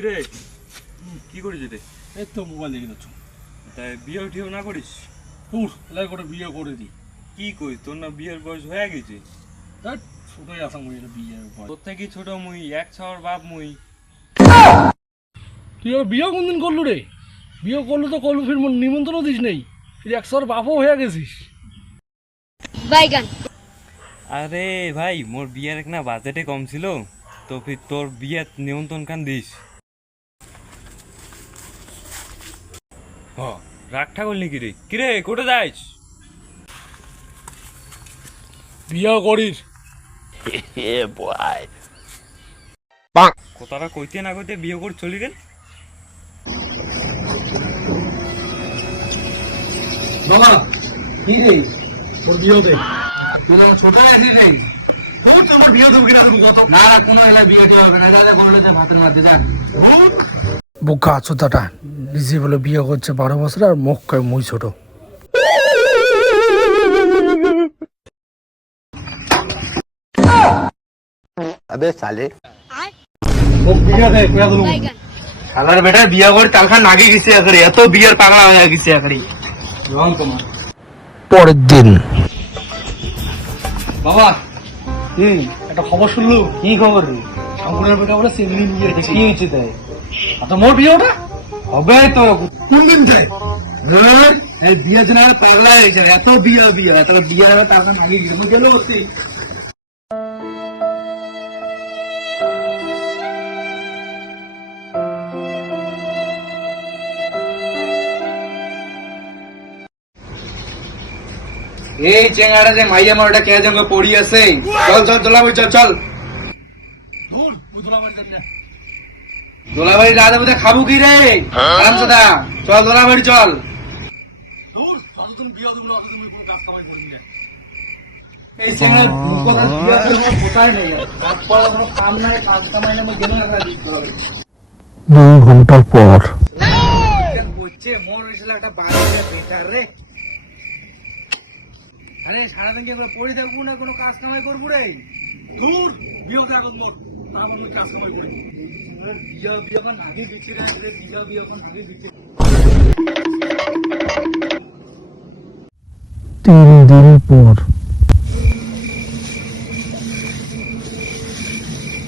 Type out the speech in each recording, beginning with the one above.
কিরে কি করিস রে? এই তো মোবাইল দেখে যাচ্ছ। তাই বিয়ে ঠিও না করিস? তোর এলাই করে বিয়ে করে দি। কি করিস, তোর না বিয়ের বয়স হয়ে গেছে? দেখ ছোটই আসা মুই বিয়ে তোর থেকে ছোট মুই, এক ছাওয়ার বাপ মুই। তুই বিয়ে কোনদিন করলু রে? বিয়ে করলু তো করলু, ফির নিমন্ত্রণ দিস নেই, ফির একশোর বাপও হয়ে গেছিস। বাইগান। আরে ভাই, মোর বিয়ের না বাজেটে কম ছিল, তো ফির তোর বিয়ের নিমন্ত্রণ খান দিস। হ, রাগ ঠাকুর নাকি রে? কিরে কোটে যাইস? বিয়ে করিস কোথাটা কইতে না কইতে বিয়ে করে চলি গেল। বাবা কি রে তোর বিয়ে হবে? তুই ছোট আছিস রে, খুব আমার বিয়ে হবে কিনা কত না কোনো এলা বিয়ে হবে না, এলা বললো যে ভাতের মধ্যে দেখ বোকা চোদাটা নিজে বলে বিয়ে করছে 12 বছর আর মুখ কয় মুই ছোট। अबे साले বাইগান। আমার বেটা বিয়ে করে তালখান আগে গেছে একরে, এত বিয়ের পাগলা হয়ে গেছে একরে। পরের দিন বাবা একটা খবর শুনলু? কি খবর রে? শঙ্করের বেটা বলে সেদিন বিয়ে হয়েছে। কি হয়েছে তাই? তো মোর বিয়ে ওটা হবে তো কোন দিন যায়? এই বিয়ে দিন আর পাগলা হয়ে গেছে, এত বিয়ে বিয়ে এত বিয়ে হবে তালখান আগে গেল হচ্ছে। এই চেঙ্গাড়া যে মাইয়া মারটা কে জঙ্গে পড়ি আছে, চল চল দোলাবাড়ি চল চল। দোলাবাড়ি রাত হবে খাবো কি রে রামসাদা, চল দোলাবাড়ি চল। এই চেঙ্গাড়া কথা বিয়া করে কোথায় নেই, তারপর কোনো কাম নাই, কাজ কামাই না, গেলে না দিতে হবে। 2 ঘন্টা পর বলছে মোর হয়েছিল একটা বাড়িতে বেটার রে। আরে সারাদিন কি পড়ে থাকবো না, কোনো কাজ কামাই করবো রে? দূর বিয়ে থাকত মোর, তারপর আমি কাজ কামাই করি। বিয়ে বিয়ে এখন আগে দিচ্ছে রে, বিয়ে বিয়ে এখন আগে দিচ্ছে। 3 দিন পর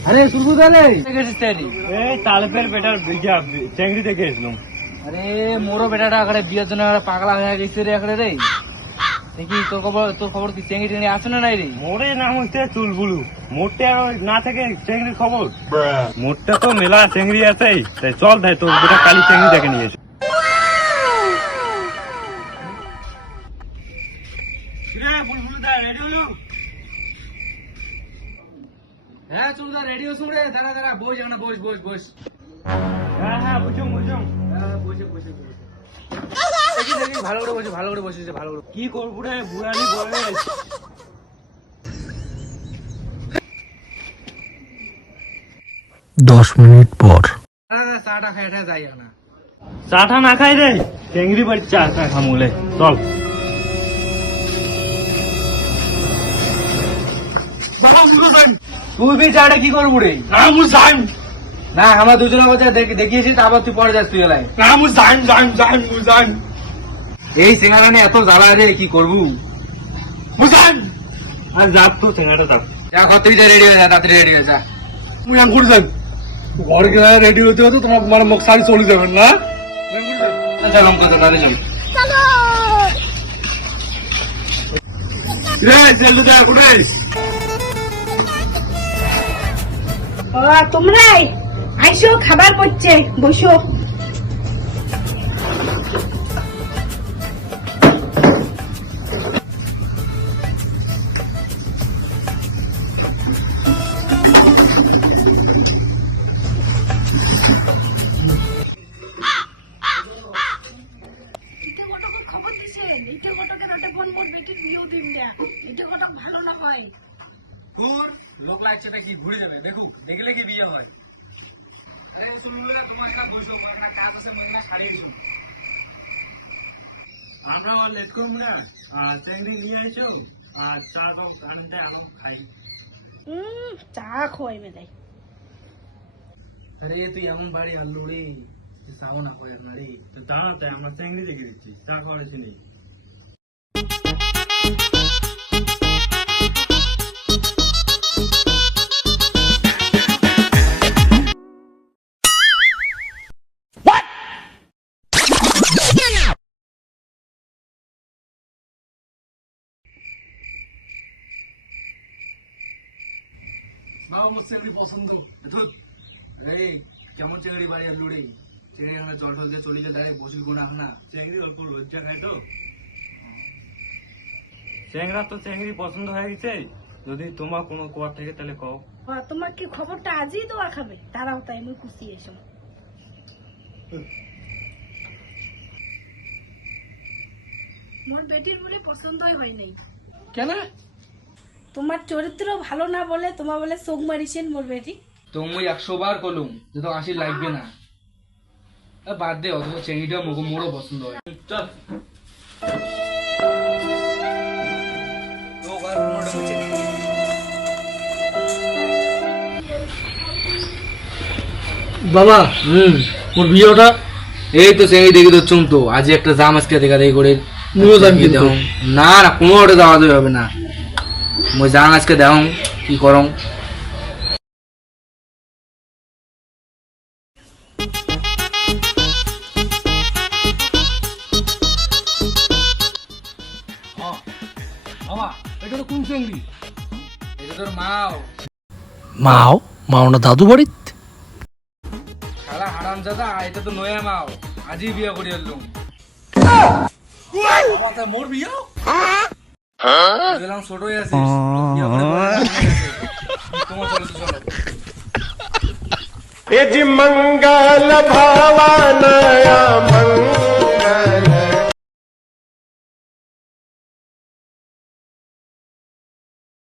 আরে সুরভু দালে এই তালপের বেটার চেংড়ি দেখে এসলাম। আরে মোরও বেটাটা আগে বিয়ের জন্য পাগলা হয়ে গেছে রে আগে রে। দেখি তোর খবর কি চেঙ্গি টেঙ্গি আছে না নাই রে? মোরে নাম হচ্ছে চুলবুলু, মোটে আর না থাকে চেংড়ির খবর। মোটটা তো মেলা চেংড়ি আছে, তাই চল তাই তোর বেটা কালি চেংড়ি দেখে নিয়ে এসে। হ্যাঁ চুলদা রেডি হসুম রে, দাঁড়া দাঁড়া বস এখানে বস বস বস। হ্যাঁ হ্যাঁ বুঝুম বুঝুম। হ্যাঁ বসে বসে বসে দেখি দেখি ভালো করে বসে, ভালো করে বসেছে, ভালো করে। কি করবো রে বুড়ানি বয়স। 10 মিনিট পর চাটা খাই যাই না। চাটা না খাই রে, চেংড়ি বাড়ি চা খামুলে চল। তুই বি চাটা কি করবো রে? না আমরা দুজনের কথা দেখিয়েছি, তারপর তুই পরে যাস। তুই এলাই এই সিঙ্গারানি এত জ্বালা রে, কি করবো? আর যাক তো চেঙ্গাটা যাক। দেখো তুই যে রেডি হয়ে যা, তাড়াতাড়ি রেডি হয়ে যা। মুই আমি করে যাই ঘরে গিয়ে রেডি হতে হতে তোমার মানে মুখ শাড়ি চলে যাবেন না। চলাম কথা তাড়াতাড়ি চল। তোমরাই আইসো, খাবার করছে, বসো। খবর দিছে ইটে কটকের ওটা ফোন করবে, কি বিয়েও দিন না, ইটে কটক ভালো না হয়। লোক লাগছে কি ঘুরে যাবে, দেখুক দেখলে কি বিয়ে হয়। আরে শুনলে তোমার এখানে বসো, একটা কাজ আছে, মই এখানে সারিয়ে দিও। আমরা লেট করবো না, চেংড়ি নিয়ে আসো আর চা খাই। চা খোয়াই মেলাই। আরে তুই এমন বাড়ি আনলো রে, যাও না হয় না রে। তো দাঁড়াতে আমরা চিংড়ি দেখে দিচ্ছি, চা খাওয়ার শুনি। না আমার চিংড়ি পছন্দ। ধুর, রে কেমন চিংড়ি বাড়ি আনলো রে? চিংড়ি খানা জল টল দিয়ে চলে গেলে বসির গোনা খানা। চিংড়ি অল্প লজ্জা খায় তো। চিংড়া তো চিংড়ি পছন্দ হয়ে গেছে, যদি তোমার কোনো কোয়ার থেকে তাহলে কও। তোমার কি খবরটা আজই দোয়া খাবে? তারাও তাই আমি খুশি এসো। মোর বেটির বলে পছন্দই হয় নাই। কেন? তোমার চরিত্র ভালো না বলে তোমার বলে চোখ মারিছেন মোর বেটি। তুমি 100 বার কলুম যে তো 80 লাগবে না। বাদ দে, অত চিংড়িটা মোরও পছন্দ হয়। চল বাবা। ওর বিয়েটা এই তো চিংড়ি দেখি তো তো আজ একটা জাম আজকে দেখা দেখি করে না না কোনো ওটা যাওয়া হবে না। মই যান আজকে দেখ কি করং। এটা তো কোন চিংড়ি? এটা তোর মাও। মাও মাও না দাদু বাড়িত? শালা হারামজাদা, এটা তো নয়া মাও, আজই বিয়ে করে এলুম। বাবা তা মোর বিয়ে? ছোট হয়ে আছিস, বিয়ে করে তোমার চলো তো চলো। यजि मंगल भावनया मंगल